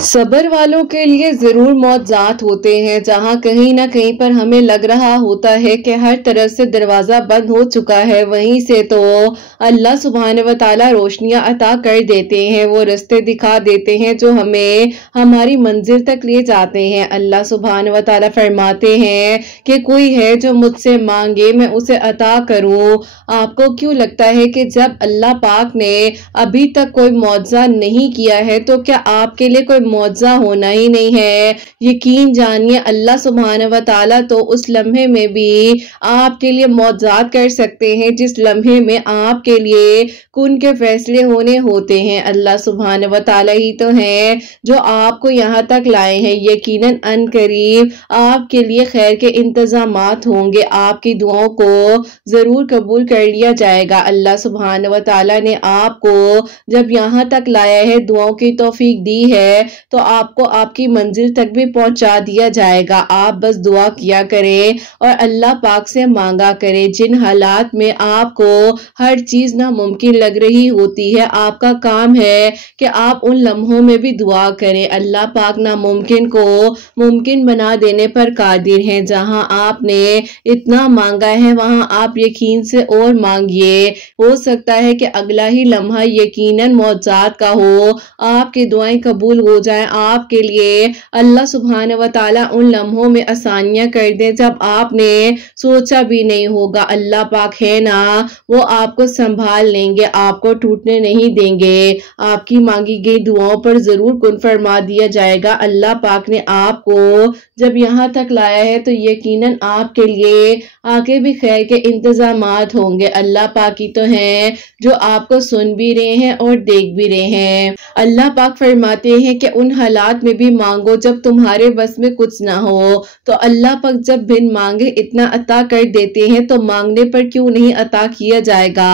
सबर वालों के लिए जरूर मौत होते हैं, जहां कहीं ना कहीं पर हमें लग रहा होता है कि हर तरफ से दरवाजा बंद हो चुका है, वहीं से तो अल्लाह सुब्हान व तआला रोशनियां अता कर देते हैं, वो रास्ते दिखा देते हैं जो हमें हमारी मंजिल तक ले जाते हैं। अल्लाह सुब्हान व तआला फरमाते हैं कि कोई है जो मुझसे मांगे मैं उसे अता करूं। आपको क्यों लगता है कि जब अल्लाह पाक ने अभी तक कोई मौजज़ा नहीं किया है तो क्या आपके लिए कोई मौजज़ा होना ही नहीं है? यकीन जानिए अल्लाह सुब्हान व तआला तो उस लम्हे में भी आपके लिए मौजज़ात कर सकते हैं जिस लम्हे में आपके लिए कुन के फैसले होने होते हैं। अल्लाह सुब्हान व तआला ही तो है जो आपको यहाँ तक लाए हैं। यकीनन अन करीब आपके लिए खैर के इंतजामात होंगे, आपकी दुआओं को जरूर कबूल कर लिया जाएगा। अल्लाह सुब्हान व तआला ने आपको जब यहाँ तक लाया है, दुआओं की तौफीक दी है, तो आपको आपकी मंजिल तक भी पहुंचा दिया जाएगा। आप बस दुआ किया करें और अल्लाह पाक से मांगा करें। जिन हालात में आपको हर चीज नामुमकिन लग रही होती है, आपका काम है कि आप उन लम्हों में भी दुआ करें। अल्लाह पाक नामुमकिन को मुमकिन बना देने पर कादिर हैं। जहां आपने इतना मांगा है वहां आप यकीन से और मांगिए, हो सकता है कि अगला ही लम्हा यकीनन मौजज़ात का हो, आपकी दुआएं कबूल हो जाएं। आपके लिए अल्लाह सुब्हान व तआला उन लम्हों में आसानियां कर दे जब आपने सोचा भी नहीं होगा। अल्लाह पाक है ना, वो आपको संभाल लेंगे, आपको टूटने नहीं देंगे। आपकी मांगी गई दुआओं पर जरूर कुन फरमा दिया जाएगा। अल्लाह पाक ने आपको जब यहाँ तक लाया है तो यकीनन आपके लिए आगे भी खैर के इंतजामात होंगे। अल्लाह पाक ही तो है जो आपको सुन भी रहे हैं और देख भी रहे हैं। अल्लाह पाक फरमाते हैं कि उन हालात में भी मांगो जब तुम्हारे बस में कुछ ना हो। तो अल्लाह पाक जब बिन मांगे इतना अता कर देते हैं तो मांगने पर क्यों नहीं अता किया जाएगा।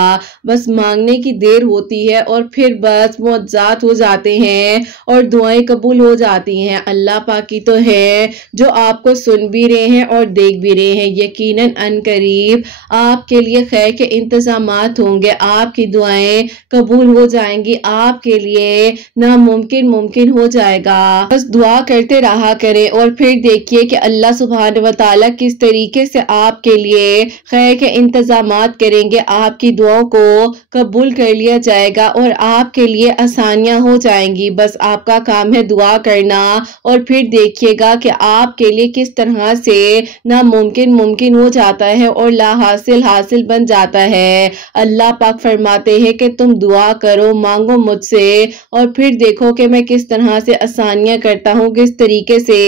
बस मांगने की देर होती है और फिर बस मौजज़ात हो जाते हैं और दुआएं कबूल हो जाती हैं। अल्लाह पाक ही तो है जो आपको सुन भी रहे हैं और देख भी रहे हैं। यकीनन अन करीब आपके लिए खैर के इंतजामात होंगे, आपकी दुआएं कबूल हो जाएंगी, आपके लिए नामुमकिन मुमकिन हो जाएगा। बस दुआ करते रहा करें और फिर देखिए कि अल्लाह सुब्हान व तआला किस तरीके से आपके लिए खैर के इंतजामात करेंगे। आपकी दुआओं को कबूल कर लिया जाएगा और आपके लिए आसानियां हो जाएंगी। बस आपका काम है दुआ करना और फिर देखिएगा कि आपके लिए किस तरह से नामुमकिन मुमकिन हो जाता है और ला हासिल हासिल बन जाता है। अल्लाह पाक फरमाते हैं कि तुम दुआ करो, मांगो मुझसे और फिर देखो कि मैं किस तरह से आसानियां करता हूँ, किस तरीके से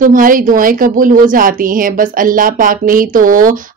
तुम्हारी दुआएं कबूल हो जाती हैं। बस अल्लाह पाक ने ही तो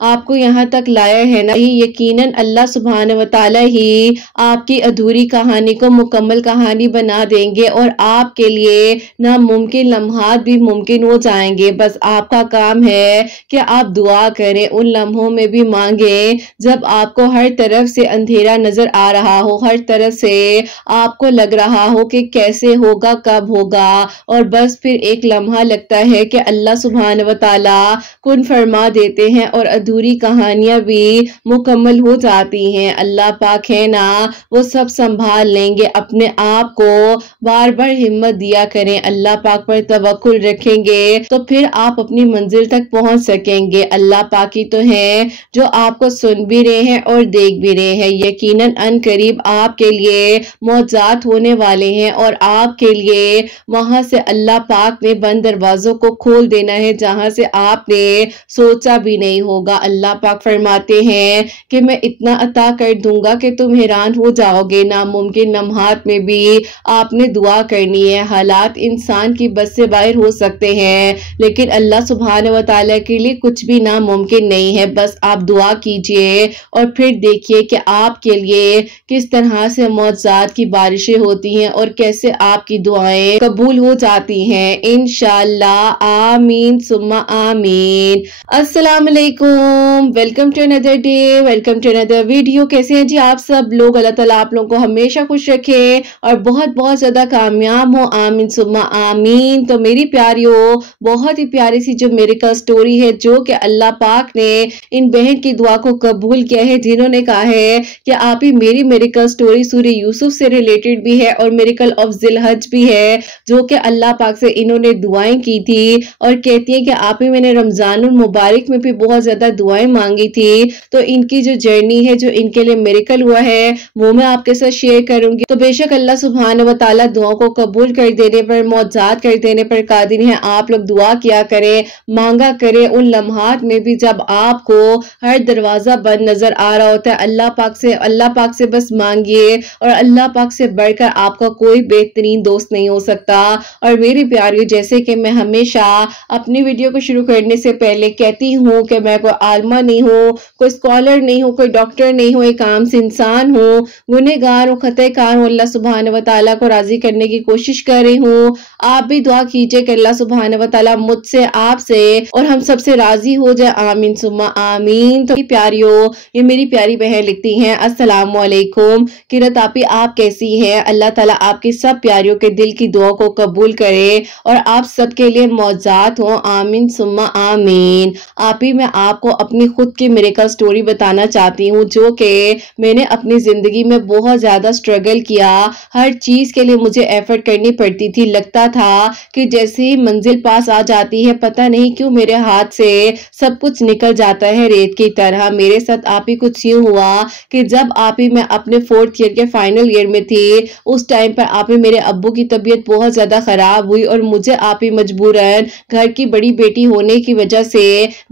आपको यहाँ तक लाया है ना। यकीनन अल्लाह सुब्हान व तआला ही आपकी अधूरी कहानी को मुकम्मल कहानी बना देंगे और आपके लिए नामुमकिन लम्हात भी मुमकिन हो जाएंगे। बस आपका काम है कि आप दुआ करें, उन लम्हों में भी मांगे जब आपको हर तरफ से अंधेरा नजर आ रहा हो, हर तरफ से आपको लग रहा हो कि कैसे होगा, कब होगा, और बस फिर एक लम्हा लगता है कि अल्लाह सुब्हान व तआला कुन फरमा देते हैं और अधूरी कहानियां भी मुकम्मल हो जाती हैं। अल्लाह पाक है ना, वो सब संभाल लेंगे। अपने आप को बार बार हिम्मत दिया करें, अल्लाह पाक पर तवक्कुल रखेंगे तो फिर आप अपनी मंजिल तक पहुंच सकेंगे। अल्लाह पाक ही तो है जो आपको सुन भी रहे हैं और देख भी रहे हैं। यकीनन अन करीब आपके लिए मौजज़ात होने वाले हैं और आपके लिए वहां से अल्लाह पाक ने बंद दरवाजों को खोल देना है जहां से आपने सोचा भी नहीं होगा। अल्लाह पाक फरमाते हैं कि मैं इतना अता कर दूंगा कि तुम हैरान हो जाओगे। नामुमकिन लम्हात में भी आपने दुआ करनी है। हालात इंसान की बस से बाहर हो सकते हैं लेकिन अल्लाह सुब्हान व तआला के लिए कुछ भी नामुमकिन नहीं है। बस आप दुआ कीजिए और फिर देखिए कि आपके लिए किस तरह से मौजज़ात की बारिशें होती हैं और कैसे आपकी दुआएं कबूल हो जाती हैं इंशाअल्लाह। आमीन सुम्मा आमीन। अस्सलाम वालेकुम, welcome to another day, welcome to another video. कैसे हैं जी आप सब लोग? अल्लाह ताला आप लोगों को हमेशा खुश रखे और बहुत बहुत ज्यादा कामयाब हो। आमीन सुम्मा आमीन। तो मेरी प्यारियों, बहुत ही प्यारी सी जो मिरेकल स्टोरी है जो कि अल्लाह पाक ने इन बहन की दुआ को कबूल किया है, जिन्होंने कहा है कि आप ही मेरी मिरेकल स्टोरी सूरह यूसुफ से रिलेटेड भी है और मिरेकल ऑफ जिलहज भी है। है, जो कि अल्लाह पाक से इन्होंने दुआएं की थी और कहती हैं कि आप ही मैंने रमजानुल मुबारक में भी बहुत ज्यादा दुआएं मांगी थी। तो इनकी जो जर्नी है, जो इनके लिए मिरेकल हुआ है, वो मैं आपके साथ शेयर करूंगी। तो बेशक अल्लाह सुब्हान व तआला दुआ को कबूल कर देने पर, मौजज़ात कर देने पर कादिर है। आप लोग दुआ किया करें, मांगा करें उन लम्हात में भी जब आपको हर दरवाजा बंद नजर आ रहा होता है। अल्लाह पाक से बस मांगिए और अल्लाह पाक से बढ़कर आपका कोई बेहतरीन दोस्त नहीं हो सकता। और मेरे प्यारियों, जैसे कि मैं हमेशा अपनी वीडियो को शुरू करने से पहले कहती हूँ कि मैं कोई आलमा नहीं हूँ, कोई स्कॉलर नहीं हूँ, कोई डॉक्टर नहीं हूँ, एक आम से इंसान हूँ, गुनहगार हूँ, खतएकार हूँ। अल्लाह सुब्हान व तआला को राजी करने की कोशिश कर रही हूँ। आप भी दुआ कीजिए कि अल्लाह सुब्हान व तआला मुझसे, आपसे और हम सबसे राजी हो जाए। आमीन सुम्मा आमीन। तो प्यारियों, ये मेरी प्यारी बहन लिखती हैं, अस्सलाम वालेकुम किरत आपी, आप कैसी हैं? अल्लाह ताला आपकी सब प्यारियों के दिल की दुआ को कबूल करे और आप सबके लिए मौजज़ात हो। आमीन सुम्मा आमीन। आपी, मैं आपको अपनी खुद की मिरेकल स्टोरी बताना चाहती हूँ, जो कि मैंने अपनी जिंदगी में बहुत ज्यादा स्ट्रगल किया। हर चीज के लिए मुझे एफर्ट करनी पड़ती थी। लगता था कि जैसे ही मंजिल पास आ जाती है, पता नहीं क्यों मेरे हाथ से सब कुछ निकल जाता है रेत की तरह। मेरे साथ आप ही कुछ यूं हुआ कि जब आप ही मैं अपने 4th ईयर के फाइनल ईयर में थी, उस टाइम पर आप ही मेरे अब्बू की तबीयत बहुत ज्यादा खराब हुई और मुझे आप ही मजबूरन घर की बड़ी बेटी होने की वजह से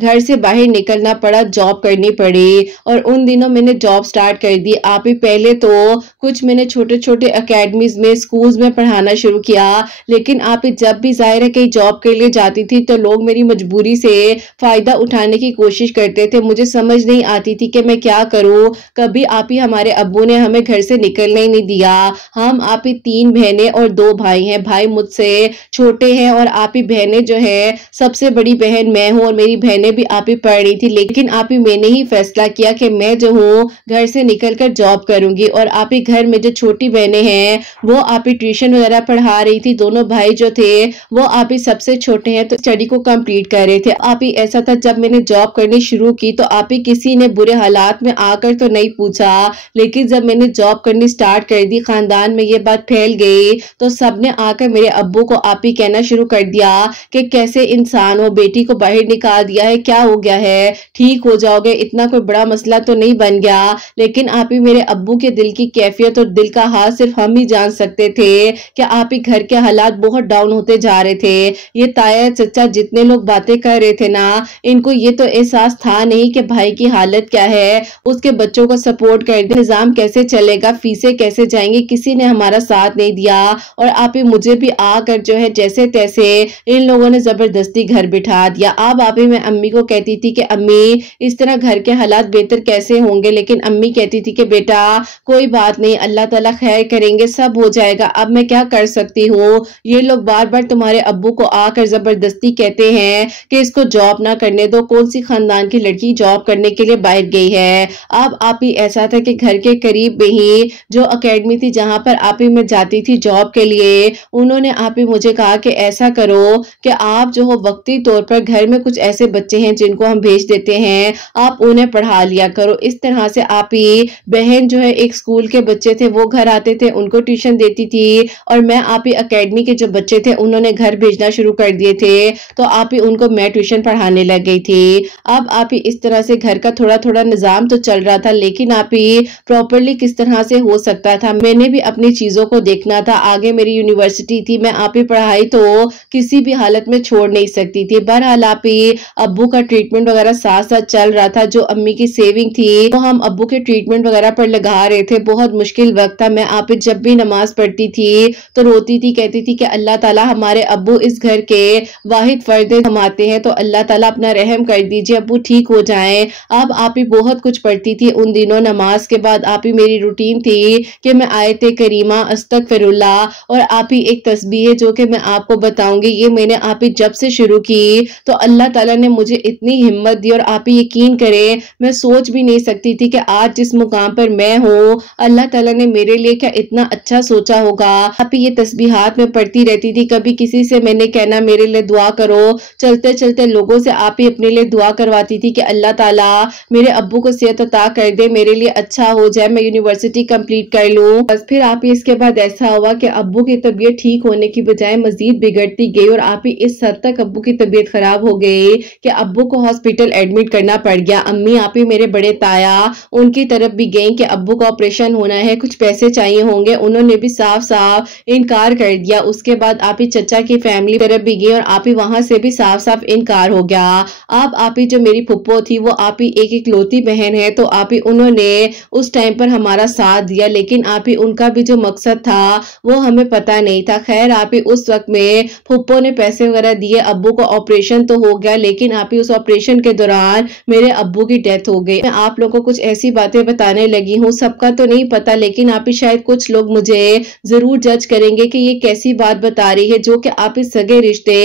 घर से बाहर निकलना पड़ा, जॉब करनी पड़ी। और उन दिनों मैंने जॉब स्टार्ट कर दी। आप ही पहले तो कुछ मैंने छोटे छोटे अकेडमीज में, स्कूल्स में पढ़ाना शुरू किया, लेकिन आप ही जब भी जाहिर है कहीं जॉब के लिए जाती थी तो लोग मेरी मजबूरी से फायदा उठाने की कोशिश करते थे। मुझे समझ नहीं आती थी कि मैं क्या करूं। कभी आप ही हमारे अब्बू ने हमें घर से निकलने ही नहीं दिया। हम आप ही 3 बहनें और 2 भाई हैं। भाई मुझसे छोटे हैं और आप ही बहनें जो है, सबसे बड़ी बहन मैं हूं और मेरी बहनें भी आप ही पढ़ रही थी। लेकिन आप ही मैंने ही फैसला किया कि मैं जो हूँ घर से निकलकर जॉब करूंगी। और आप ही घर में जो छोटी बहनें हैं वो आप ही ट्यूशन वगैरह पढ़ा रही थी। दोनों भाई जो थे वो आप ही सबसे छोटे हैं तो स्टडी को कंप्लीट कर रहे थे। आप ही ऐसा था, जब मैंने जॉब करनी शुरू की तो आप ही किसी ने बुरे हालात में आकर तो नहीं पूछा, लेकिन जब मैंने जॉब करनी स्टार्ट कर दी, खानदान में ये बात फैल गई तो सबने आकर मेरे अब्बू को आप ही कहना शुरू कर दिया कि कैसे इंसान हो, बेटी को बाहर निकाल दिया है, क्या हो गया है, ठीक हो जाओगे, इतना कोई बड़ा मसला तो नहीं बन गया। लेकिन आप ही मेरे अब्बू के दिल की कैफियत और दिल का हाल सिर्फ हम ही जान सकते थे कि आप ही घर के हालात बहुत डाउन होते जा रहे थे। ये ताया चचा जितने लोग बातें कर रहे थे ना, इनको ये तो एहसास था नहीं कि भाई की हालत क्या है, उसके बच्चों को सपोर्ट कर दे, निजाम कैसे चलेगा, फीसें कैसे जाएंगी, किसी ने हमारा साथ नहीं दिया। और आप ही मुझे भी आकर जो है जैसे तैसे इन लोगों ने जबरदस्ती घर बिठा दिया। अब आप ही मैं अम्मी को कहती थी कि अम्मी इस तरह घर के हालात बेहतर कैसे होंगे, लेकिन अम्मी कहती थी कि बेटा कोई बात नहीं, अल्लाह ताला खैर करेंगे, सब हो जाएगा। अब मैं क्या कर सकती हूँ, ये लोग बार बार तुम्हारे अब्बू को आकर जबरदस्ती कहते हैं कि इसको जॉब ना करने दो, कौन सी खानदान की लड़की जॉब करने के लिए बाहर गई है। अब आप ही ऐसा था कि घर के करीब में ही जो अकेडमी थी जहां पर आप ही मैं जाती थी जॉब के लिए, उन्होंने आप ही मुझे कहा कि ऐसा करो कि आप जो हो वक्ती तौर पर घर में कुछ ऐसे बच्चे हैं जिनको हम भेज देते हैं, आप उन्हें पढ़ा लिया करो। इस तरह से आप ही बहन जो है, एक स्कूल के बच्चे थे वो घर आते थे, उनको ट्यूशन देती थी और मैं आप ही अकेडमी के जो बच्चे थे उन्होंने घर भेजना शुरू कर दिए थे, तो आप ही उनको मैं ट्यूशन पढ़ाने लग गई थी। अब आप ही इस तरह से घर का थोड़ा थोड़ा निजाम तो चल रहा था, लेकिन आप ही प्रॉपरली किस तरह से हो सकता था, मैंने भी अपनी चीजों को देखना था। आगे मेरी यूनिवर्सिटी थी, मैं आप ही पढ़ाई तो किसी भी हालत में छोड़ नहीं सकती थी। बहरहाल आप ही अब्बू का ट्रीटमेंट वगैरह साथ साथ चल रहा था। जो अम्मी की सेविंग थी वो हम अब्बू के ट्रीटमेंट वगैरह पर लगा रहे थे। बहुत मुश्किल वक्त था। मैं आप ही जब भी नमाज पढ़ती थी तो रोती थी, कहती थी कि अल्लाह ताला हमारे अब्बू इस घर के वाहिद फर्द कमाते हैं, तो अल्लाह ताला अपना रहम कर दीजिए, अब्बू ठीक हो जाएं। अब आप ही बहुत कुछ पढ़ती थी उन दिनों। नमाज के बाद आप ही मेरी रूटीन थी कि मैं आयते करीमा, अस्तगफिरुल्लाह और आप ही एक तस्बीह है जो कि मैं आपको बताऊंगी। ये मैंने आप ही जब से शुरू की तो अल्लाह ताला ने मुझे इतनी हिम्मत दी और आप ही यकीन करें मैं सोच भी नहीं सकती थी कि आज जिस मुकाम पर मैं हूँ अल्लाह ताला ने मेरे लिए क्या इतना अच्छा सोचा होगा। आप ही ये तस्बीहात में पढ़ती रहती थी। कभी किसी से मैंने कहना मेरे लिए दुआ करो, चलते चलते लोगों से आप ही अपने लिए दुआ करवाती थी कि अल्लाह ताला मेरे अब्बू को सेहत अता कर दे, मेरे लिए अच्छा हो जाए, मैं यूनिवर्सिटी कंप्लीट कर लूं। बस फिर आप ही इसके बाद ऐसा हुआ कि अब्बू की तबीयत ठीक होने की बजाय मजीद बिगड़ती गई और आप ही इस हद तक अब्बू की तबीयत खराब हो गई कि अब्बू को हॉस्पिटल एडमिट करना पड़ गया। अम्मी आप ही मेरे बड़े ताया उनकी तरफ भी गई कि अब्बू का ऑपरेशन होना है, कुछ पैसे चाहिए होंगे, उन्होंने भी साफ साफ इनकार कर दिया। उसके बाद आप ही चचा की फैमिली तरफ भी गई और आप ही वहां से भी साफ साफ इनकार हो गया। अब आप ही जो मेरी फुप्पो थी वो आप ही एक इकलौती बहन है, तो आप ही उन्होंने उस टाइम पर हमारा साथ दिया, लेकिन आप ही उनका भी जो मकसद था वो हमें पता नहीं था। खैर आप ही उस वक्त में फुप्पो ने पैसे वगैरह दिए, अब्बू का ऑपरेशन तो हो गया, लेकिन आप ही उस ऑपरेशन के दौरान मेरे अब्बू की डेथ हो गई। मैं आप लोगों को कुछ ऐसी बातें बताने लगी हूँ, सबका तो नहीं पता, लेकिन आप ही शायद कुछ लोग मुझे जरूर जज करेंगे कि ये कैसी बात बता रही है, जो कि आप इस सगे रिश्ते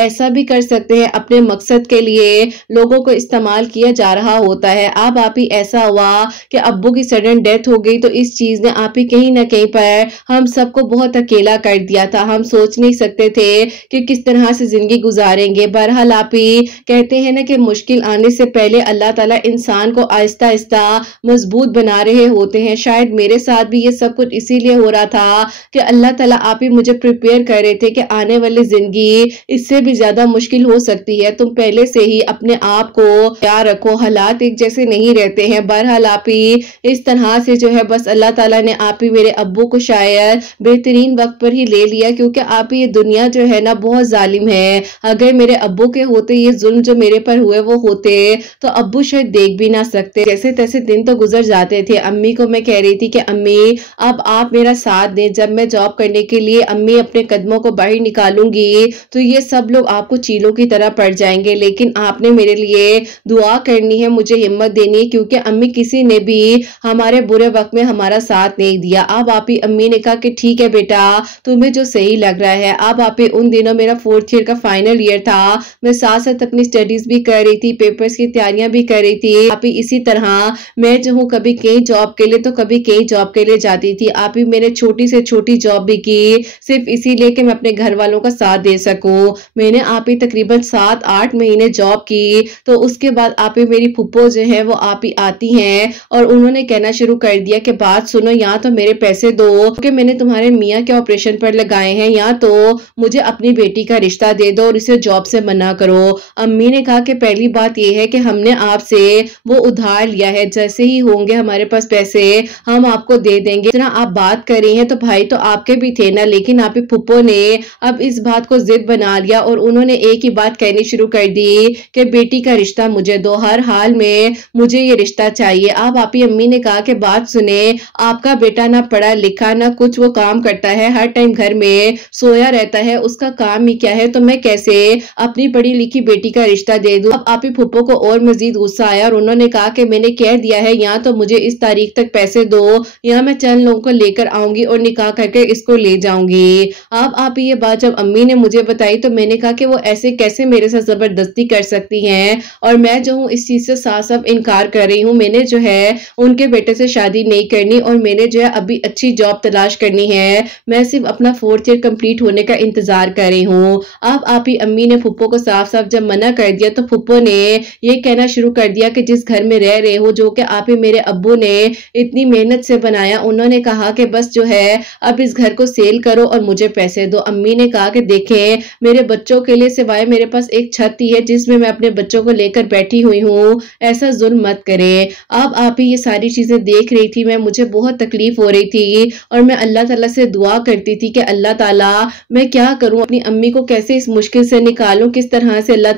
ऐसा भी कर सकते हैं, अपने मकसद के लिए लोगों को इस्तेमाल किया जा रहा होता है। अब आप ही ऐसा हुआ कि अब्बू की सडन डेथ हो गई, तो इस चीज ने आप ही कहीं ना कहीं पर हम सबको बहुत अकेला कर दिया था। हम सोच नहीं सकते थे कि किस तरह से जिंदगी गुजारेंगे। बहरहाल आप ही कहते हैं ना कि मुश्किल आने से पहले अल्लाह ताला इंसान को आहिस्ता आहिस्ता मजबूत बना रहे होते हैं। शायद मेरे साथ भी ये सब कुछ इसीलिए हो रहा था कि अल्लाह ताला आप ही मुझे प्रिपेयर कर रहे थे कि आने वाली जिंदगी इससे भी ज्यादा मुश्किल हो सकती है, तुम पहले से ही अपने आप को तैयार रखो, हालात एक जैसे नहीं रहते हैं। बहरहाल आप ही इस तरह से जो है बस अल्लाह ताला ने आप ही मेरे अब्बू को शायद बेहतरीन वक्त पर ही ले लिया, क्योंकि आप ही ये दुनिया जो है ना बहुत जालिम है। अगर मेरे अब्बू के होते ये जुल्म जो मेरे पर हुए वो होते तो अब्बू शायद देख भी ना सकते। जैसे तैसे दिन तो गुजर जाते थे। अम्मी को मैं कह रही थी कि अम्मी अब आप मेरा साथ दें, जब मैं जॉब करने के लिए अम्मी अपने कदमों को बाहर निकालूंगी तो ये सब लोग आपको चीलों की तरह पड़ जाएंगे, लेकिन आपने मेरे लिए दुआ करनी है, मुझे हिम्मत देनी है, क्योंकि अम्मी किसी ने भी हमारे बुरे वक्त में हमारा साथ नहीं दिया। अब आप ही अम्मी ने कहा कि ठीक है बेटा, तुम्हें जो सही लग रहा है। अब आप ही उन दिनों मेरा 4th ईयर का फाइनल ईयर था, मैं साथ साथ अपनी स्टडीज भी कर रही थी, पेपर्स की तैयारियां भी कर रही थी। आप ही इसी तरह मैं जो हूँ कभी कहीं जॉब के लिए तो कभी कहीं जॉब के लिए जाती थी। आप ही मैंने छोटी से छोटी जॉब भी की सिर्फ इसीलिए कि मैं अपने घर वालों का साथ दे सकूं। मैंने आप ही तकरीबन 7-8 महीने जॉब की, तो उसके बाद आप ही मेरी फुप्पो जो है वो आप ही आती हैं और उन्होंने कहना शुरू कर दिया कि बात सुनो, या तो मेरे पैसे दो क्योंकि मैंने तुम्हारे मियाँ के ऑपरेशन पर लगाए हैं, या तो मुझे अपनी बेटी का रिश्ता दे दो और इसे जॉब से मना करो। अम्मी ने कहा कि पहली बात यह है कि हमने आपसे वो उधार लिया है, जैसे ही होंगे हमारे पास पैसे हम आपको दे देंगे। इतना आप बात कर रही हैं तो भाई तो आपके भी थे ना, लेकिन आप ही फुप्पो ने अब इस बात को जिद बना लिया और उन्होंने एक ही बात कहनी शुरू कर दी कि बेटी का रिश्ता मुझे दो, हर हाल में मुझे ये रिश्ता चाहिए। अब आप ही अम्मी ने कहा कि बात सुने, आपका बेटा ना पढ़ा लिखा ना कुछ वो काम करता है, हर टाइम घर में सोया रहता है, उसका काम ही क्या है, तो मैं कैसे अपनी पढ़ी लिखी बेटी का रिश्ता दे दूं। अब आप ही फुप्पो को और मजीद गुस्सा आया और उन्होंने कहा कि मैंने कह दिया है या तो मुझे इस तारीख तक पैसे दो या मैं चंद लोगों को लेकर आऊंगी और निकाह करके इसको ले जाऊंगी। अब आप ये बात जब अम्मी ने मुझे बताई तो मैंने कहा कि वो ऐसे कैसे मेरे साथ जबरदस्ती कर सकती हैं, और मैं जो हूँ इस चीज से साफ साफ इनकार कर रही हूँ। मैंने जो है उनके बेटे से शादी नहीं करनी और मैंने जो है अभी अच्छी जॉब तलाश करनी है, मैं सिर्फ अपना 4th ईयर कंप्लीट होने का इंतजार कर रही हूँ। अब आप ही अम्मी ने फुप्पो को साफ साफ जब मना कर दिया तो फुप्पो ने ये कहना शुरू कर दिया कि जिस घर में रह रहे हो, जो कि आप ही मेरे अब्बू ने इतनी मेहनत से बनाया, उन्होंने कहा कि बस जो है अब इस घर को सेल करो और मुझे पैसे दो। अम्मी ने कहा कि देखें मेरे बच्चों के लिए सिवाय मेरे पास एक छत ही है जिसमें मैं अपने बच्चों को लेकर बैठी हुई हूँ, ऐसा जुल्म मत करें। अब आप ही ये सारी चीजें देख रही थी, मैं मुझे बहुत तकलीफ हो रही थी और मैं अल्लाह ताला से दुआ करती थी कि अल्लाह ताला मैं क्या करूं, अपनी अम्मी को कैसे इस मुश्किल से निकालूं, किस तरह से अल्लाह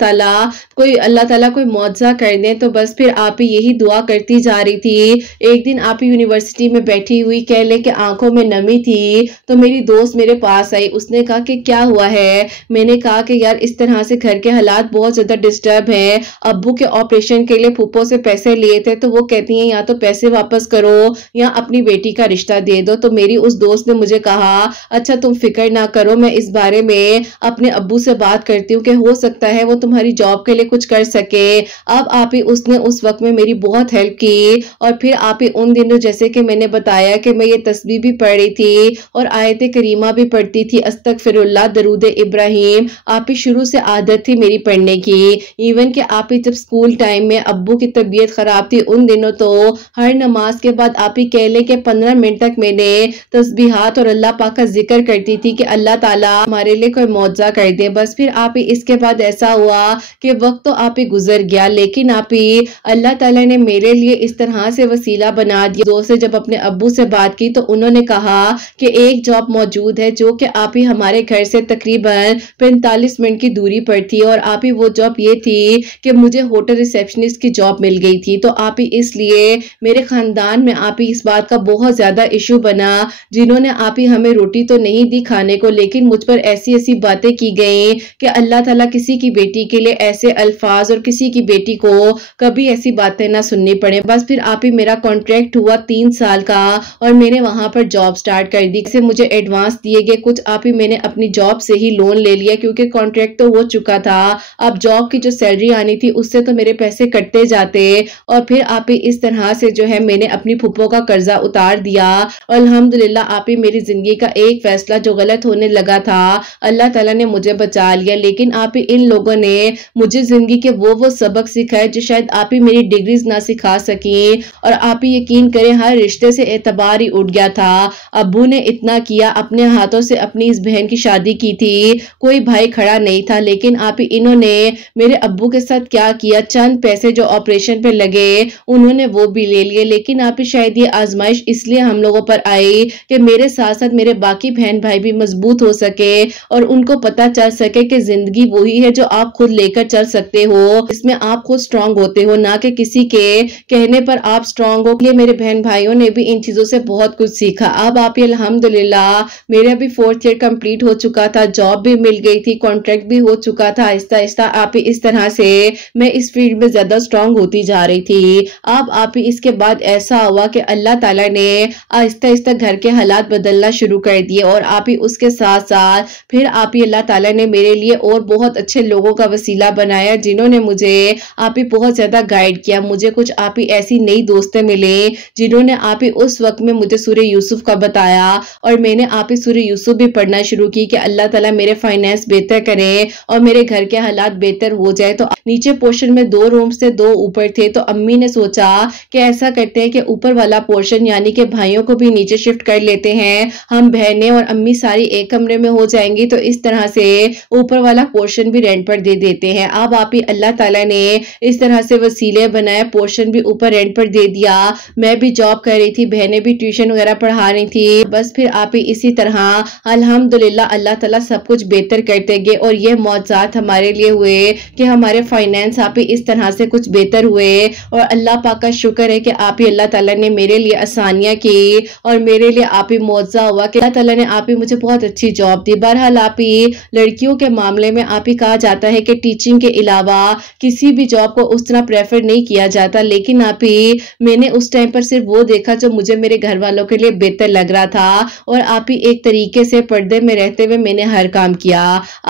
ताला कोई मौजज़ा कर दे। तो बस फिर आप ही यही दुआ करती जा रही थी। एक दिन आप ही यूनिवर्सिटी में बैठी हुई कह ले कि आंखों में नमी थी, तो मेरी दोस्त मेरे पास आई, उसने कहा कि क्या हुआ है। मैंने कहा कि यार इस तरह से घर के हालात बहुत ज्यादा डिस्टर्ब हैं, अब्बू के ऑपरेशन के लिए फुप्पो से पैसे लिए थे तो वो कहती हैं या तो पैसे वापस करो या अपनी बेटी का रिश्ता दे दो। तो मेरी उस दोस्त ने मुझे कहा अच्छा तुम फिक्र ना करो, मैं इस बारे में अपने अब्बू से बात करती हूँ कि हो सकता है वो तुम्हारी जॉब के लिए कुछ कर सके। अब आप ही उसने उस वक्त में मेरी बहुत हेल्प की और फिर आप ही उन दिनों जैसे कि मैंने बताया कि मैं ये तस्बीह भी पढ़ रही थी और आयत करीमा भी पढ़ती थी, अस्तगफिरुल्लाह, दरूद इब्राहिम आप ही शुरू से आदत थी मेरी पढ़ने की। इवन कि आप ही जब स्कूल टाइम में अब्बू की तबीयत खराब थी उन दिनों तो हर नमाज के बाद आप ही कह लें कि 15 मिनट तक मैंने तस्बीहात और अल्लाह पाक का کا ذکر کرتی تھی کہ اللہ تعالیٰ ہمارے لیے کوئی معجزہ کر دے. بس پھر آپ ہی اس کے بعد ایسا ہوا کہ وقت تو آپ ہی گزر گیا، لیکن آپ ہی اللہ تعالیٰ نے میرے لیے اس طرح سے وسیلہ بنا دیا. دوست سے جب اپنے ابو سے بات کی تو انہوں نے کہا کہ ایک جاب موجود ہے جو کہ آپ ہی ہمارے گھر سے تقریباً 45 منٹ کی دوری پر تھی، اور آپ ہی وہ جاب یہ تھی کہ مجھے ہوٹل ریسیپشنسٹ کی جاب مل گئی تھی. تو آپ ہی اس لیے میرے خاندان میں آپ ہی اس بات کا بہت زیادہ ایشو بنا، جنہوں نے آپ ہی ہمیں روٹی تو نہیں دی کھانے کو، لیکن مجھ پر ایسی ایسی باتیں کی گئیں کہ اللہ تعالیٰ کسی کی بیٹی کے لیے ایسے الفاظ اور کسی کی بیٹی کو کبھی ایسی باتیں نہ سننی پڑے. بس پھر آپ ہی میرا کانٹریکٹ ہوا 3 سال کا، اور میں نے وہاں پر جاب سٹارٹ کر دی. سے مجھے ایڈوانس دیے گئے کچھ، آپ ہی میں نے اپنی جاب سے ہی لون لے لیا کیونکہ کانٹریکٹ تو ہو چکا تھا. اب جاب کی جو سیلری آنی تھی اس سے تو میرے پیسے کٹتے جاتے، اور پھر آپ ہی اس طرح سے جو ہے میں نے اپنی پھپھو کا قرضہ اتار دیا. اور الحمدللہ آپ ہی میری زندگی کا ایک فیصلہ جو غلط ہونے لگا تھا اللہ تعالیٰ نے مجھے بچا لیا. لیکن آپ ہی ان لوگوں نے مجھے زندگی کے وہ سبق سکھائے جو شاید آپ ہی میری ڈگریز نہ سکھا سکیں. اور آپ ہی یقین کریں ہر رشتے سے اعتبار ہی اٹھ گیا تھا. ابو نے اتنا کیا، اپنے ہاتھوں سے اپنی اس بہن کی شادی کی تھی، کوئی بھائی کھڑا نہیں تھا، لیکن آپ ہی انہوں نے میرے ابو کے ساتھ کیا کیا، چند پیسے جو آپریشن پہ لگے انہوں نے وہ بھی لے لیے. لیکن آپ ہی شاید یہ آزمائش اس لیے ہم لوگوں پر آئی کہ میرے ساتھ ساتھ میرے باقی بہن بھائی بھی مضبوط ہو سکے اور ان کو پتا چل سکے کہ زندگی وہی ہے جو آپ خود لے کر چل سکتے ہو، اس میں آپ خود سٹرونگ ہوتے ہو، نہ کہ کسی کے کہنے پر آپ سٹرونگ ہو. یہ میرے بہن بھائیوں نے بھی ان چیزوں سے بہت کچھ سیکھا. اب آپ ہی الحمدللہ میرا بھی 4th ایئر کمپلیٹ ہو چکا تھا، جاب بھی مل گئی تھی، کانٹریکٹ بھی ہو چکا تھا. آہستہ آہستہ آپ ہی اس طرح سے میں اس فیلڈ میں زیادہ سٹرونگ ہوتی جا رہی تھی. اب آپ ہی اس کے بعد ایسا ہوا کہ اللہ تعالیٰ نے آہستہ آہستہ گھر کے حالات بدلنا شروع کر دیے، اور آپ ہی اس کے ساتھ ساتھ پھر آپ ہی اللہ تعالیٰ نے میرے لیے اور بہت اچھے لوگوں کا وسیلہ بنایا جنہوں نے مجھے آپ ہی بہت زیادہ گائیڈ کیا. مجھے کچھ آپ ہی ایسی نئی دوستیں ملے جنہوں نے آپ ہی اس وقت میں مجھے سورہ یوسف کا بتایا، اور میں نے آپ ہی سورہ یوسف بھی پڑھنا شروع کی کہ اللہ تعالیٰ میرے فائنینس بہتر کرے اور میرے گھر کے حالات بہتر ہو جائے. تو نیچے پورشن میں 2 رومز تھے، 2 اوپر تھے. تو امی نے سوچا کہ ایسا کرتے ہیں کہ اوپر والا پورشن یعنی کہ بھائیوں کو بھی نیچے شفٹ کر لیتے ہیں، ہم بہنیں اور امی ساری ایک کمرے میں ہو جائیں گی، تو اس طرح سے اوپر والا پورشن بھی رینٹ پر دے دیتے ہیں. اب آپ ہی اللہ تعالیٰ نے اس طرح سے وسیلے بنائے، پورشن بھی اوپر رینٹ پر دے دیا. میں بھی جاب کر رہی تھی، بہنیں بھی ٹیوشن وغیرہ پڑھا رہی تھی. بس پھر آپ ہی اسی طرح الحمدللہ اللہ تعالیٰ سب کچھ بہتر کرتے گئے، اور یہ معجزات ہمارے لیے ہوئے کہ ہمارے فائنینس آپ ہی اس طرح سے کچھ بہتر ہوئے. اور اللہ پاک کا شکر ہے کہ آپ ہی اللہ تعالیٰ نے میرے لیے آسانیاں کی اور میرے لیے آپ ہی معجزہ ہوا کہ اللہ تعالیٰ نے آپ ہی مجھے بہت اچھی جاب دی. بہرحال آپ ہی لڑکیوں کے معاملے میں آپ ہی کہا جاتا ہے کہ ٹیچنگ کے علاوہ کسی بھی جاب کو اس طرح پریفر نہیں کیا جاتا، لیکن آپ ہی میں نے اس ٹائم پر صرف وہ دیکھا جو مجھے میرے گھر والوں کے لیے بہتر لگ رہا تھا، اور آپ ہی ایک طریقے سے پردے میں رہتے ہوئے میں نے ہر کام کیا.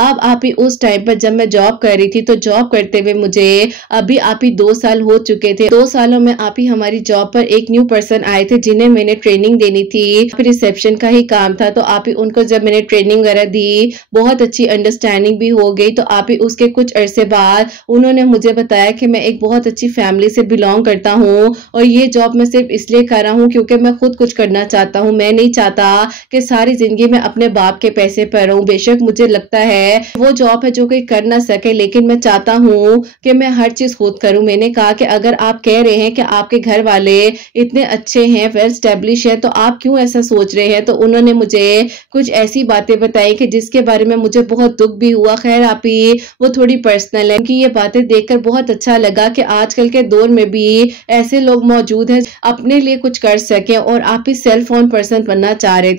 اب آپ ہی اس ٹائم پر جب میں جاب کر رہی تھی تو جاب کرتے ہوئے مجھے ابھی آپ ہی 2 سال ہو چکے تھے. 2 سالوں میں آپ ہی ہماری جاب پر ایک نیو پرسن آئے تھے جنہیں میں نے ٹریننگ دینی تھی، پھر ریسیپشن کا ہی کام تھا. تو آپ ہی ان کو جب میں نے ٹریننگ وغیرہ دی بہت اچھی انڈرسٹینڈنگ بھی ہو گئی. تو آپ ہی اس کے کچھ عرصے بعد انہوں نے مجھے بتایا کہ میں ایک بہت اچھی فیملی سے بلونگ کرتا ہوں، اور یہ جاب میں صرف اس لیے کر رہا ہوں کیونکہ میں خود کچھ کرنا چاہتا ہوں. میں نہیں چاہتا کہ ساری زندگی میں اپنے باپ کے پیسے پر رہوں. بے شک مجھے لگتا ہے وہ جاب ہے جو کوئی کر نہ سکے، لیکن میں چاہتا ہوں کہ میں ہر چیز خود کروں. میں نے کہا کہ اگر آپ کہہ رہے ہیں کہ آپ کے گھر والے اتنے اچھے ہیں، ویل اسٹیبلش ہے، تو آپ کیوں ایسا سوچ رہے ہیں؟ تو انہوں نے مجھے کچھ ایسی باتیں بتائی کہ جس کے بارے میں مجھے بہت دکھ بھی ہوا. خیر آپ ہی وہ تھوڑی پرسنل ہے کہ یہ باتیں دیکھ کر بہت اچھا لگا کہ آج کل کے دور میں بھی ایسے لوگ موجود ہیں اپنے لیے کچھ کر سکیں، اور آپ ہی سیلف اون پرسن بننا چاہ رہے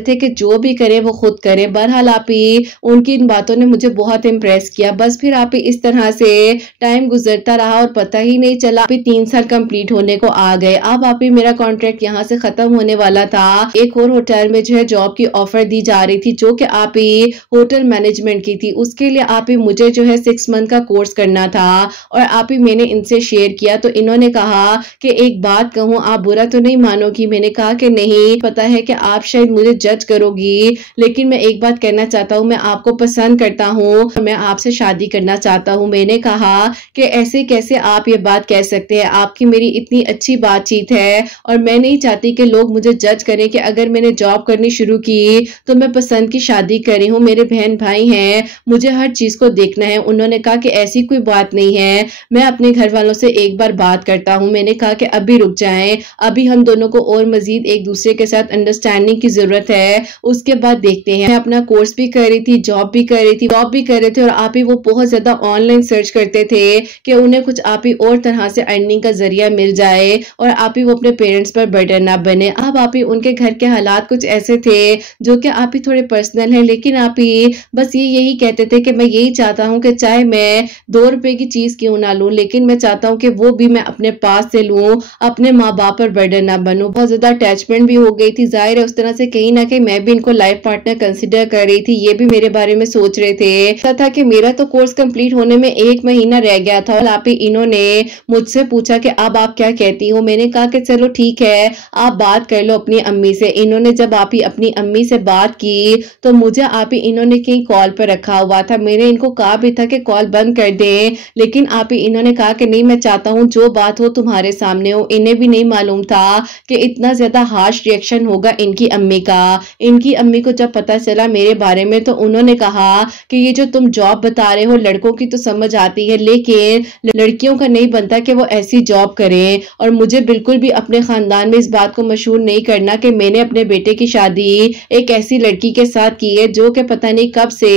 تھے کہ جو بھی کرے وہ خود کرے. بہرحال آپ ہی ان کی ان باتوں نے مجھے بہت امپریس کیا. بس پھر آپ ہی اس طرح سے ٹائم گزرتا رہا اور پتہ ہی نہیں چلا. آپ ہی 3 سال کمپلیٹ ہونے کو آ گئے. اب آپ ہی میرا کانٹریکٹ یہاں سے ختم ہونے والا تھا. ایک اور ہوٹل میں جو ہے جاب کی آفر دی جا رہی تھی جو کہ آپ ہی ہوٹل مینجمنٹ کی تھی. اس کے لیے آپ ہی مجھے جو ہے 6 منتھ کا کورس کرنا تھا، اور آپ ہی میں نے ان سے شیئر کیا. تو انہوں نے کہا کہ ایک بات کہوں، آپ برا تو نہیں مانو گی؟ میں نے کہا کہ نہیں، پتا ہے کہ آپ شاید مجھے جج کرو گی، لیکن میں ایک بات کہنا چاہتا ہوں، میں آپ کو پسند کرتا ہوں، میں آپ سے شادی کرنا چاہتا ہوں. میں نے کہا کہ ایسے کیسے آپ یہ بات کہہ سکتے ہیں؟ آپ کی میری اتنی اچھی بات چیت ہے، اور میں نہیں چاہتی کہ لوگ مجھے جج کریں کہ اگر میں نے جاب जॉब करनी शुरू की तो मैं पसंद की शादी कर रही हूँ, मेरे बहन भाई हैं, मुझे हर चीज को देखना है। उन्होंने कहा कि ऐसी कोई बात नहीं है, मैं अपने घर वालों से एक बार बात करता हूँ। मैंने कहा कि अभी रुक जाएं, अभी हम दोनों को और मजीद एक दूसरे के साथ अंडरस्टैंडिंग की जरूरत है, उसके बाद देखते हैं। मैं अपना कोर्स भी कर रही थी, जॉब भी कर रहे थे और आप ही वो बहुत ज्यादा ऑनलाइन सर्च करते थे कि उन्हें कुछ आप ही और तरह से अर्निंग का जरिया मिल जाए और आप ही वो अपने पेरेंट्स पर बर्डन ना बने। अब आप ही उनके घर के हालात कुछ ऐसे थे जो कि आप ही थोड़े पर्सनल है, लेकिन आप ही बस यही कहते थे कि मैं यही चाहता हूँ कि चाहे मैं 2 रुपए की चीज क्यों ना लूं, लेकिन मैं चाहता हूँ कि वो भी मैं अपने पास से लूं, अपने माँ बाप पर बर्डन ना बनूं। बहुत ज्यादा अटैचमेंट भी हो गई थी, जाहिर है उस तरह से कहीं ना कहीं मैं भी इनको लाइफ पार्टनर कंसिडर कर रही थी, ये भी मेरे बारे में सोच रहे थे। ऐसा था कि मेरा तो कोर्स कंप्लीट होने में 1 महीना रह गया था और आप ही इन्होंने मुझसे पूछा कि अब आप क्या कहती हो। मैंने कहा कि चलो ठीक है, आप बात कर लो अपनी अम्मी से। इन्होंने जब आप ही अपनी अम्मी से बात की तो मुझे आप ही इन्होंने कहीं कॉल पर रखा हुआ था। मैंने इनको कहा भी था कि कॉल बंद कर दें, लेकिन आप ही इन्होंने कहा कि नहीं, मैं चाहता हूँ जो बात हो तुम्हारे सामने हो। इन्हें भी नहीं मालूम था कि इतना ज्यादा हार्श रिएक्शन होगा इनकी अम्मी का। इनकी अम्मी को जब पता चला मेरे बारे में तो उन्होंने कहा कि ये जो तुम जॉब बता रहे हो लड़कों की तो समझ आती है, लेकिन लड़कियों का नहीं बनता कि वो ऐसी जॉब करें। और मुझे बिल्कुल भी अपने खानदान में इस बात को मशहूर नहीं करना कि मैंने अपने बेटे की शादी एक ऐसी लड़की के साथ की है जो कि पता नहीं कब से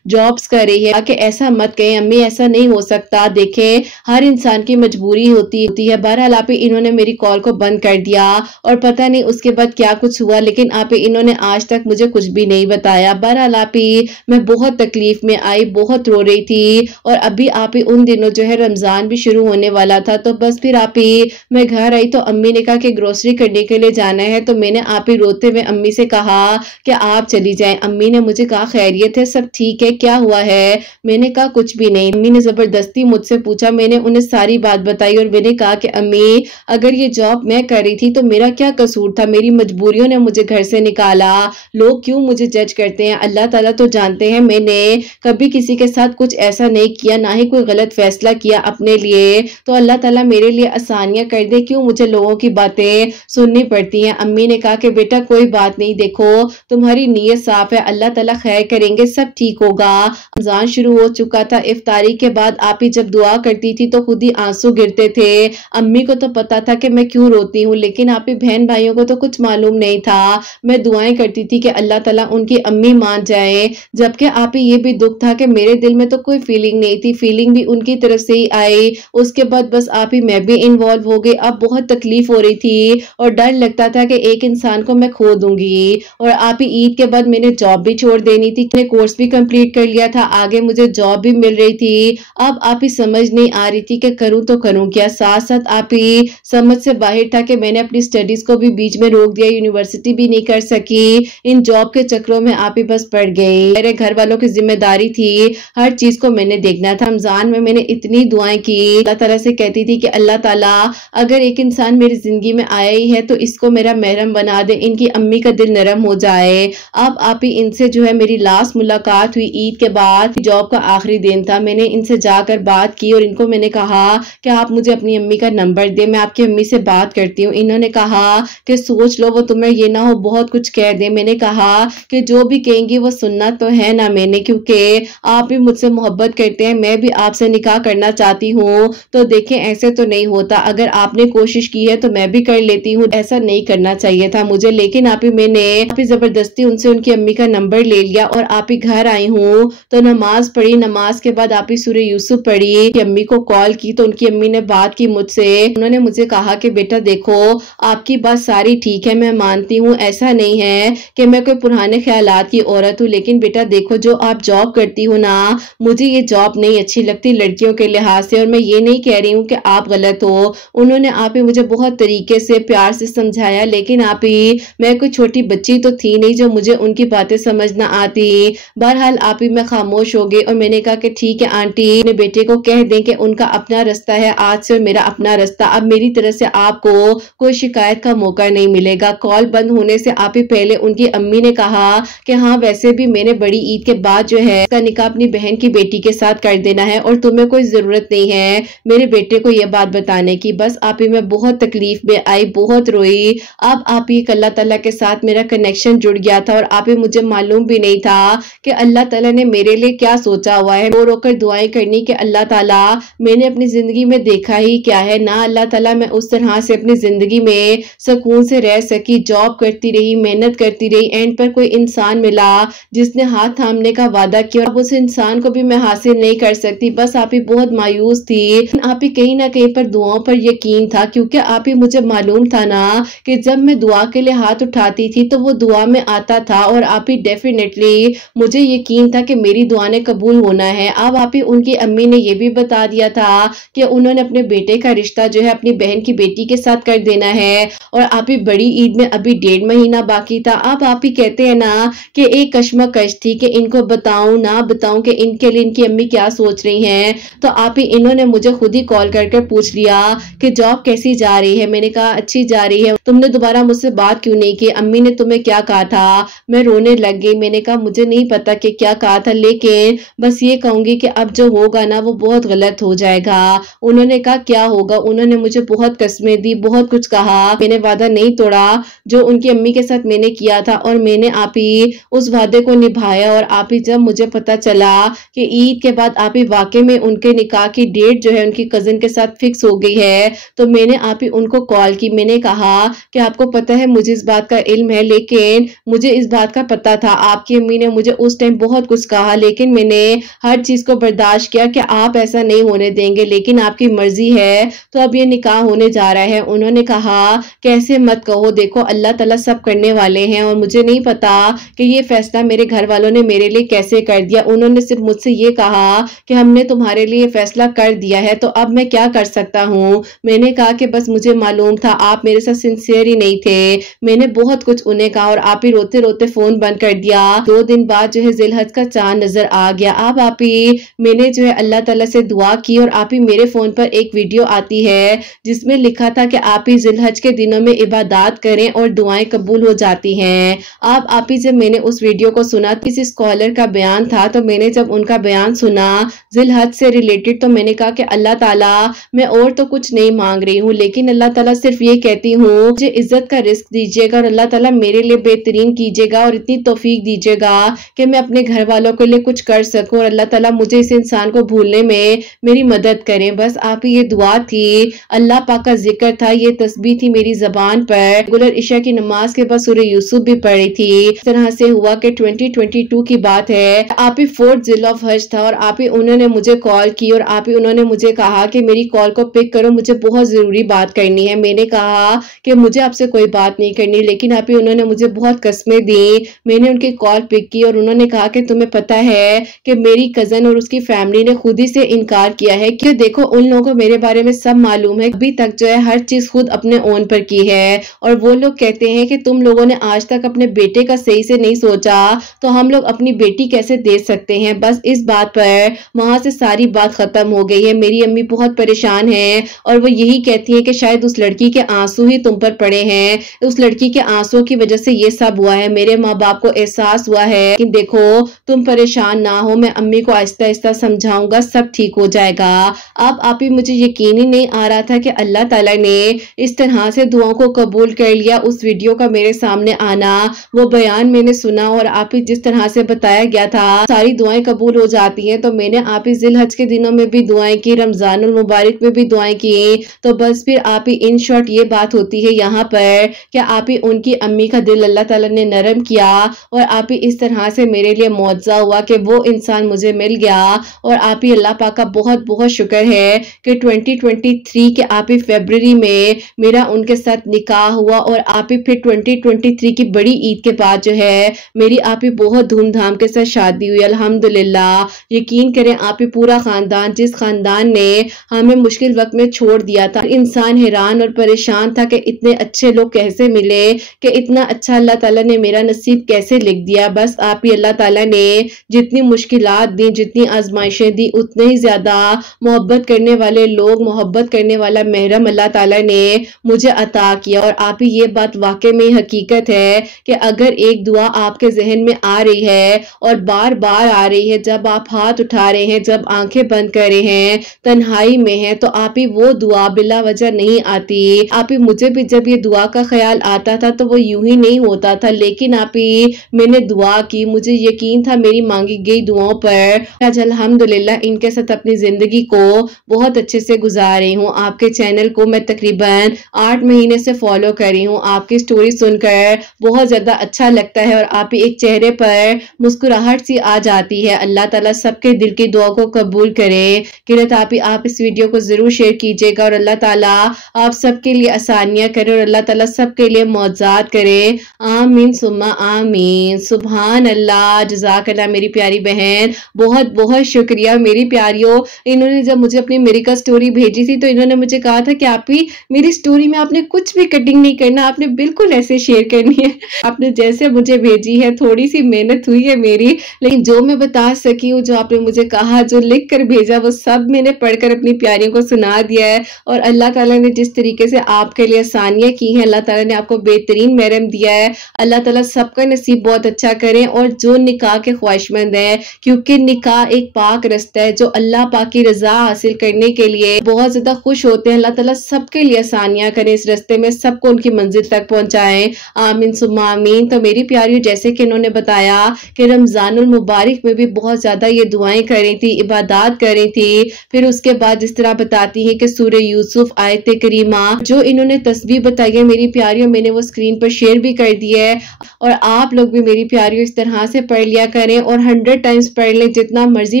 जॉब्स कर रही है। कि ऐसा मत कहें अम्मी, ऐसा नहीं हो सकता, देखें हर इंसान की मजबूरी होती है। बहरहाल आप ही इन्होंने मेरी कॉल को बंद कर दिया और पता नहीं उसके बाद क्या कुछ हुआ, लेकिन आप ही इन्होंने आज तक मुझे कुछ भी नहीं बताया। बहरहाल आप ही मैं बहुत तकलीफ में आई, बहुत रो रही थी और अभी आप ही उन दिनों जो है रमजान भी शुरू होने वाला था। तो बस फिर आप ही मैं घर आई तो अम्मी ने कहा कि ग्रोसरी करने के लिए जाना है, तो मैंने आप ही रोते हुए अम्मी से कहा कि आप चली जाएं। अम्मी ने मुझे कहा खैरियत है, सब ठीक है, क्या हुआ है? मैंने कहा कुछ भी नहीं। अम्मी ने जबरदस्ती मुझसे पूछा, मैंने उन्हें सारी बात बताई और मैंने कहा कि अम्मी अगर ये जॉब मैं कर रही थी तो मेरा क्या कसूर था? मेरी मजबूरियों ने मुझे घर से निकाला, लोग क्यों मुझे जज करते हैं? अल्लाह ताला तो जानते हैं मैंने कभी किसी के साथ कुछ ऐसा नहीं किया, ना ही कोई गलत फैसला किया अपने लिए। तो अल्लाह ताला मेरे लिए आसानियां कर दे, क्यों मुझे लोगों की बातें सुननी पड़ती हैं? अम्मी ने कहा कि बेटा कोई बात नहीं, देखो तुम्हारी नीयत साफ है, अल्लाह ताला खैर करेंगे, सब ठीक होगा। रमजान शुरू हो चुका था, इफ्तारी के बाद आप ही जब दुआ करती थी तो खुद ही आंसू गिरते थे। अम्मी को तो पता था कि मैं क्यों रोती हूँ, लेकिन आप ही बहन भाइयों को तो कुछ मालूम नहीं था। मैं दुआएं करती थी कि अल्लाह ताला उनकी अम्मी मान जाए, जबकि आप ही ये भी दुख था कि मेरे दिल में तो कोई फीलिंग नहीं थी, फीलिंग भी उनकी तरफ से ही आई। उसके बाद बस आप ही मैं भी इन्वॉल्व हो गई। अब बहुत तकलीफ हो रही थी और डर लगता था कि एक इंसान को मैं खो दूंगी। और आप ही ईद के बाद मैंने जॉब भी छोड़ देनी थी, मैंने कोर्स भी कंप्लीट कर लिया था, आगे मुझे जॉब भी मिल रही थी। अब आप ही समझ नहीं आ रही थी कि करूं तो करूं क्या। साथ साथ आप ही समझ से बाहर था कि मैंने अपनी स्टडीज को भी बीच में रोक दिया, यूनिवर्सिटी भी नहीं कर सकी, इन जॉब के चक्रों में आप ही बस पड़ गई। मेरे घर वालों की जिम्मेदारी थी, हर चीज को मैंने देखना था। रमजान में मैंने इतनी दुआएं की, अल्लाह ताला से कहती थी कि अल्लाह ताला अगर एक इंसान मेरी जिंदगी में आया ही है तो इसको मेरा महरम बना दे, इनकी अम्मी का दिल नरम हो जाए। अब आप ही इनसे जो है मेरी लास्ट मुलाकात हुई ईद के बाद, जॉब का आखिरी दिन था। मैंने इनसे जाकर बात की और इनको मैंने कहा कि आप मुझे अपनी अम्मी का नंबर दे, मैं आपकी अम्मी से बात करती हूँ। इन्होंने कहा कि सोच लो, वो तुम्हें ये ना हो बहुत कुछ कह दे। मैंने कहा कि जो भी कहेंगी वो सुनना तो है ना मैंने, क्योंकि आप भी मुझसे मोहब्बत करते हैं, मैं भी आपसे निकाह करना चाहती हूँ। तो देखें ऐसे तो नहीं होता, अगर आपने कोशिश की है तो मैं भी कर लेती हूँ, ऐसा नहीं करना चाहिए था मुझे। लेकिन आप ही मैंने आप ही जबरदस्ती उनसे उनकी अम्मी का नंबर ले लिया और आप ही घर आई हूँ तो नमाज पढ़ी। नमाज के बाद आप ही सूरह यूसुफ पढ़ी, अम्मी को कॉल की तो उनकी अम्मी ने बात की मुझसे। उन्होंने मुझे कहा कि बेटा देखो आपकी बात सारी ठीक है, मैं मानती हूँ, ऐसा नहीं है कि मैं कोई पुराने ख्यालात की औरत हूँ, लेकिन बेटा देखो जो आप जॉब करती हो ना, मुझे ये जॉब नहीं अच्छी लगती लड़कियों के लिहाज से, और मैं ये नहीं कह रही हूँ कि आप गलत हो। उन्होंने आप ही मुझे बहुत तरीके से प्यार से समझाया, लेकिन आप ही मैं कोई छोटी बच्ची तो थी नहीं जो मुझे उनकी बातें समझ ना आती। बहरहाल आप ही मैं खामोश हो गई और मैंने कहा कि ठीक है आंटी, अपने बेटे को कह दें कि उनका अपना रास्ता है, आज से मेरा अपना रास्ता, अब मेरी तरफ से आपको कोई शिकायत का मौका नहीं मिलेगा। कॉल बंद होने से आप ही पहले उनकी अम्मी ने कहा कि हाँ वैसे भी मैंने बड़ी ईद के बाद जो है इसका निकाह अपनी बहन की बेटी के साथ कर देना है और तुम्हें कोई जरूरत नहीं है मेरे बेटे को यह बात बताने की। बस आप ही मैं बहुत तकलीफ में आई, बहुत रोई। अब आप ही अल्लाह ताला के साथ ساتھ میرا کنیکشن جڑ گیا تھا اور آپ ہی مجھے معلوم بھی نہیں تھا کہ اللہ تعالیٰ نے میرے لیے کیا سوچا ہوا ہے۔ رو کر دعائیں کرنی کہ اللہ تعالیٰ میں نے اپنی زندگی میں دیکھا ہی کیا ہے، نہ اللہ تعالیٰ میں اس طرح سے اپنی زندگی میں سکون سے رہ سکی، جاب کرتی رہی، محنت کرتی رہی، اینڈ پر کوئی انسان ملا جس نے ہاتھ تھامنے کا وعدہ کیا، اب اس انسان کو بھی میں حاصل نہیں کر سکتی۔ بس آپ ہی بہت مایوس تھی، آپ ہی کہیں نہ کہیں پر دعاؤں پر یقین تھا، کیونکہ آپ ہی مجھے معلوم تھا نا کہ جب میں دعا کے لیے ہاتھ اٹھاتی تھی تو وہ دعا میں آتا تھا، اور آپ ہی ڈیفینیٹلی مجھے یقین تھا کہ میری دعا نے قبول ہونا ہے۔ اب آپ ہی ان کی امی نے یہ بھی بتا دیا تھا کہ انہوں نے اپنے بیٹے کا رشتہ جو ہے اپنی بہن کی بیٹی کے ساتھ کر دینا ہے، اور آپ ہی بڑی عید میں ابھی 1.5 مہینہ باقی تھا۔ اب آپ ہی کہتے ہیں نا کہ ایک کشمکش تھی کہ ان کو بتاؤں نہ بتاؤں کہ ان کے لیے ان کی امی کیا سوچ رہی ہیں، تو آپ ہی انہوں نے مجھے خود ہی کال کر کے پوچھ لیا کہ جاب کیسی جا رہی ہے۔ میں نے کہا اچھی جا رہی ہے، تم نے دوبارہ مجھ سے بات کیوں نہیں کی، امی نے تمہیں کیا کہا تھا؟ میں رونے لگ گئی، میں نے کہا مجھے نہیں پتا کہ کیا کہا تھا، لیکن بس یہ کہوں گی کہ اب جو ہوگا نا وہ بہت غلط ہو جائے گا۔ انہوں نے کہا کیا ہوگا؟ انہوں نے مجھے بہت قسمیں دی، بہت کچھ کہا، میں نے وعدہ نہیں توڑا جو ان کی امی کے ساتھ میں نے کیا تھا، اور میں نے آپ ہی اس وعدے کو نبھایا۔ اور آپ ہی جب مجھے پتا چلا کہ عید کے بعد آپ ہی واقع میں ان کے نکاح کی ڈیٹ جو ہے ان کی کزن کے ساتھ فکس ہو گئی ہے، تو میں نے آپ ہی ان کو کال کی، میں نے کہا کہ آپ کو پتا ہے مجھے اس بات کا علم ہے، لیکن مجھے اس بات کا پتا تھا آپ کی امی نے مجھے اس ٹائم بہت کچھ کہا، لیکن میں نے ہر چیز کو برداشت کیا کہ آپ ایسا نہیں ہونے دیں گے، لیکن آپ کی مرضی ہے تو اب یہ نکاح ہونے جا رہا ہے۔ انہوں نے کہا کیسے مت کہو، دیکھو اللہ تعالیٰ سب کرنے والے ہیں، اور مجھے نہیں پتا کہ یہ فیصلہ میرے گھر والوں نے میرے لیے کیسے کر دیا، انہوں نے صرف مجھ سے یہ کہا کہ ہم نے تمہارے لیے یہ فیصلہ کر دیا ہے، تو اب میں کیا کر سکتا ہوں؟ میں نے کہا کہ بس مجھے معلوم تھا آپ میرے ساتھ سنسیئر ہی نہیں تھے، میں نے بہت کچھ انہیں کہا، اور آپ ہی روتے روتے فون بند کر دیا۔ 2 دن بعد جو ہے ذی الحج کا چاند نظر آ گیا۔ اب آپ ہی میں نے جو ہے اللہ تعالیٰ سے دعا کی، اور آپ ہی میرے فون پر ایک ویڈیو آتی ہے جس میں لکھا تھا کہ آپ ہی ذی الحج کے دنوں میں عبادات کریں اور دعائیں قبول ہو جاتی ہیں۔ اب آپ ہی جب میں نے اس ویڈیو کو سنا، کسی اسکالر کا بیان تھا، تو میں نے جب ان کا بیان سنا ذی الحج سے ریلیٹڈ، تو میں نے کہا کہ اللہ تعالیٰ میں اور تو کچھ نہیں مانگ رہی ہوں، لیکن اللہ تعالیٰ صرف یہ کہتی ہوں مجھے عزت کا رزق دیجیے گا، اور اللہ تعالیٰ میرے لیے بہترین کیجیے گا، اور اتنی توفیق دیجیے گا کہ میں اپنے گھر والوں کے لیے کچھ کر سکوں، اور اللہ تعالیٰ مجھے اس انسان کو بھولنے میں میری مدد کریں۔ بس آپ ہی یہ دعا تھی، اللہ پاک کا ذکر تھا، یہ تسبیح تھی میری زبان پر۔ ریگولر عشاء کی نماز کے بعد سورہ یوسف بھی پڑھی تھی۔ اس طرح سے ہوا کہ 2022 کی بات ہے، آپ ہی 4 ذی الحج تھا، اور آپ ہی انہوں نے مجھے کال کی، اور آپ ہی انہوں نے مجھے کہا کہ میری کال کو پک کرو، مجھے بہت ضروری بات کرنی ہے۔ میں نے کہا کہ مجھے آپ سے کوئی بات نہیں کرنی، لیکن آپ ہی انہوں نے مجھے بہت قسمیں دی۔ میں نے ان کی کال پک کی، اور انہوں نے کہا کہ تمہیں پتا ہے کہ میری کزن اور اس کی فیملی نے خود ہی سے انکار کیا ہے کہ دیکھو ان لوگوں کو میرے بارے میں سب معلوم ہے، ابھی تک جو ہے ہر چیز خود اپنے اون پر کی ہے، اور وہ لوگ کہتے ہیں کہ تم لوگوں نے آج تک اپنے بیٹے کا صحیح سے نہیں سوچا، تو ہم لوگ اپنی بیٹی کیسے دے سکتے ہیں؟ بس اس بات پر وہاں سے ساری بات ختم ہو گئی ہے۔ میری امی بہت پریشان ہیں، اور وہ یہی کہتی ہیں کہ شاید اس لڑکی کے آنسو ہی تم پر پڑے ہیں، اس لڑکی کے آنسو کی وجہ سے یہ سب ہوا ہے۔ میرے ماں باپ کو احساس ہوا ہے کہ دیکھو تم پریشان نہ ہو، میں امی کو آہستہ آہستہ سمجھاؤں گا، سب ٹھیک ہو جائے گا۔ اب آپ ہی مجھے یقین ہی نہیں آ رہا تھا کہ اللہ تعالیٰ نے اس طرح سے دعاؤں کو قبول کر لیا۔ اس ویڈیو کا میرے سامنے آنا، وہ بیان میں نے سنا، اور آپ ہی جس طرح سے بتایا گیا تھا ساری دعائیں قبول ہو جاتی ہیں، تو میں نے آپ ہی ذی الحج کے دنوں میں بھی دعائیں کی، رمضان المبارک میں بھی دعائیں کی۔ تو بس پھر آپ ہی ان شارٹ یہ بات ہوتی ہے یہاں پر کہ آپ ہی ان کی امی کا دل اللہ تعالیٰ نے نرم کیا، اور آپ ہی اس طرح سے میرے لیے معجزہ ہوا کہ وہ انسان مجھے مل گیا۔ اور آپ ہی اللہ پاک کا بہت بہت شکر ہے کہ 2023 کے آپ ہی فیبروری میں میرا ان کے ساتھ نکاح ہوا، اور آپ ہی پھر 2023 کی بڑی عید کے بعد جو ہے میری آپ ہی بہت دھوم دھام کے ساتھ شادی ہوئی، الحمدللہ۔ یقین کریں آپ ہی پورا خاندان، جس خاندان نے ہمیں مشکل وقت میں چھوڑ دیا تھا، انسان حیران اور پریشان تھا کہ اتنے اچھے لوگ کیسے ملے، کہ اتنا اچھا اللہ تعالیٰ نے میرا نصیب کیسے لکھ دیا۔ بس آپ ہی اللہ تعالیٰ نے جتنی مشکلات دی، جتنی آزمائشیں دی، اتنے ہی زیادہ محبت کرنے والے لوگ، محبت کرنے والا محرم اللہ تعالیٰ نے مجھے عطا کیا۔ اور آپ ہی یہ بات واقع میں حقیقت ہے کہ اگر ایک دعا آپ کے ذہن میں آ رہی ہے اور بار بار آ رہی ہے، جب آپ ہاتھ اٹھا رہے ہیں، جب آنکھیں بند کر رہے ہیں، تنہائی میں ہیں، تو آپ ہی وہ دعا بلا وجہ نہیں آتی۔ آپ ہی مجھے بھی جب یہ دعا کا خیال آتا تھا تو وہ यूं ही नहीं होता था, लेकिन आप ही मैंने दुआ की, मुझे यकीन था मेरी मांगी गई दुआओं पर। आज अल्हम्दुलिल्लाह इनके साथ अपनी जिंदगी को बहुत अच्छे से गुजार रही हूँ। आपके चैनल को मैं तकरीबन 8 महीने से फॉलो कर रही हूँ। आपकी स्टोरी सुनकर बहुत ज्यादा अच्छा लगता है और आप ही एक चेहरे पर मुस्कुराहट सी आ जाती है। अल्लाह ताला सबके दिल की दुआ को कबूल करे। किरत आप इस वीडियो को जरूर शेयर कीजिएगा और अल्लाह ताला आप सबके लिए आसानियां करे और अल्लाह ताला सबके लिए मौजात करे। आमीन सुम्मा आमीन। सुभान अल्लाह, जज़ाकल्लाह मेरी प्यारी बहन, बहुत बहुत शुक्रिया मेरी प्यारियों। इन्होंने जब मुझे अपनी अमेरिका स्टोरी भेजी थी तो इन्होंने मुझे कहा था कि आप ही मेरी स्टोरी में आपने कुछ भी कटिंग नहीं करना, आपने बिल्कुल ऐसे शेयर करनी है। आपने जैसे मुझे भेजी है, थोड़ी सी मेहनत हुई है मेरी, लेकिन जो मैं बता सकी हूँ, जो आपने मुझे कहा, जो लिख कर भेजा, वो सब मैंने पढ़कर अपनी प्यारियों को सुना दिया है। और अल्लाह ताला ने जिस तरीके से आपके लिए आसानियां की हैं, अल्लाह ताला ने आपको बेहतरीन महरम दिया है। अल्लाह ताला सबका नसीब बहुत अच्छा करे। और जो निकाह के ख्वाहिशमंद है, क्योंकि निकाह एक पाक रास्ता है जो अल्लाह पाक की रजा हासिल करने के लिए बहुत ज्यादा खुश होते हैं। अल्लाह ताला सबके लिए आसानियां करें इस रास्ते में, सबको उनकी मंजिल तक पहुंचाएं। आमीन सुम्मा आमीन। तो मेरी प्यारियों, जैसे कि इन्होंने बताया कि रमजानुल मुबारक में भी बहुत ज्यादा ये दुआएं कर रही थी, इबादत कर रही थी। फिर उसके बाद जिस तरह बताती है कि सूरह यूसुफ आयत करीमा, जो इन्होंने तस्बीह बताई है मेरी प्यारियों, मैंने वो स्क्रीन पर शेयर भी कर दी है। और आप लोग भी मेरी प्यारियों इस तरह से पढ़ लिया करें और 100 टाइम्स पढ़ लें, जितना मर्जी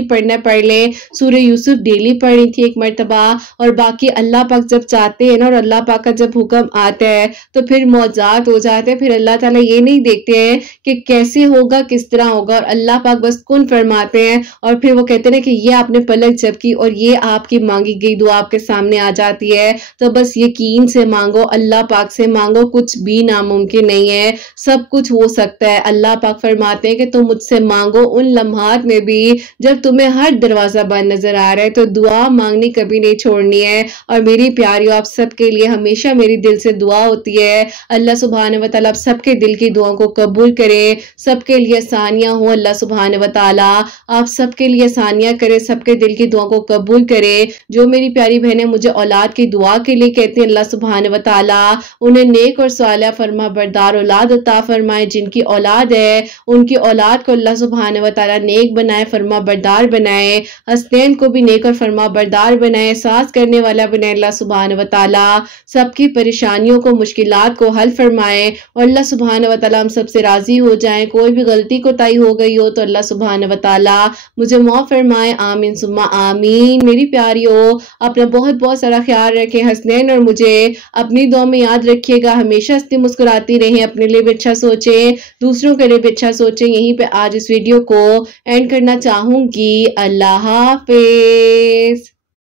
पढ़ना पढ़ लें। सूरह यूसुफ डेली पढ़ी थी एक मरतबा। और बाकी अल्लाह पाक जब चाहते हैं ना, और अल्लाह पाक का जब हुक्म आता है तो फिर मौजात हो जाते हैं। फिर अल्लाह ताला ये नहीं देखते हैं कि कैसे होगा, किस तरह होगा, और अल्लाह पाक बस कुन फरमाते हैं और फिर वो कहते हैं कि ये आपने पलक झपकी और ये आपकी मांगी गई दुआ आपके सामने आ जाती है। तो बस यकीन से मांगो, अल्लाह पाक से मांगो, कुछ भी नामुमकिन नहीं है, सब कुछ हो सकता है। अल्लाह पाक फरमाते हैं कि तुम मुझसे मांगो उन लम्हात में भी जब तुम्हें हर दरवाजा बंद नजर आ रहा है। तो दुआ मांगनी कभी नहीं छोड़नी है। और मेरी प्यारियों, आप सबके लिए हमेशा मेरी दिल से दुआ होती है, अल्लाह सुब्हान व तआला आप सबके दिल की दुआओं को कबूल करे, सबके लिए आसानियां हो। अल्लाह सुब्हान व तआला आप सबके लिए आसानियां करे, सबके दिल की दुआओं को कबूल करे। जो मेरी प्यारी बहनें मुझे औलाद की दुआ के लिए कहती हैं, अल्लाह सुब्हान व तआला उन्हें नेक और सालिह फरमा बरदार औलाद अता फरमाए। जिनकी औलाद है उनकी औलाद को अल्लाह सुब्हान व तआला नेक बनाए, फरमा बरदार बनाए। हसनैन को भी नेक और फरमा बरदार बनाए, सास करने वाला बनाए। अल्लाह सुब्हान व तआला सबकी परेशानियों को, मुश्किलात को हल फरमाए और अल्लाह सुब्हान व तआला हम सबसे राजी हो जाए। कोई भी गलती कोताही हो गई हो तो अल्लाह सुब्हान व तआला मुझे माफ फरमाए। आमीन सुम्मा आमीन। मेरी प्यारियों, अपना बहुत बहुत सारा ख्याल रखें। हसनैन और मुझे अपनी दुआ में याद रखिएगा। हमेशा हंसती मुस्कुराती रहें, अपने लिए भी अच्छा सोचें, दूसरों के लिए भी अच्छा सोचें। यहीं पे आज इस वीडियो को एंड करना चाहूंगी। अल्लाह हाफिज।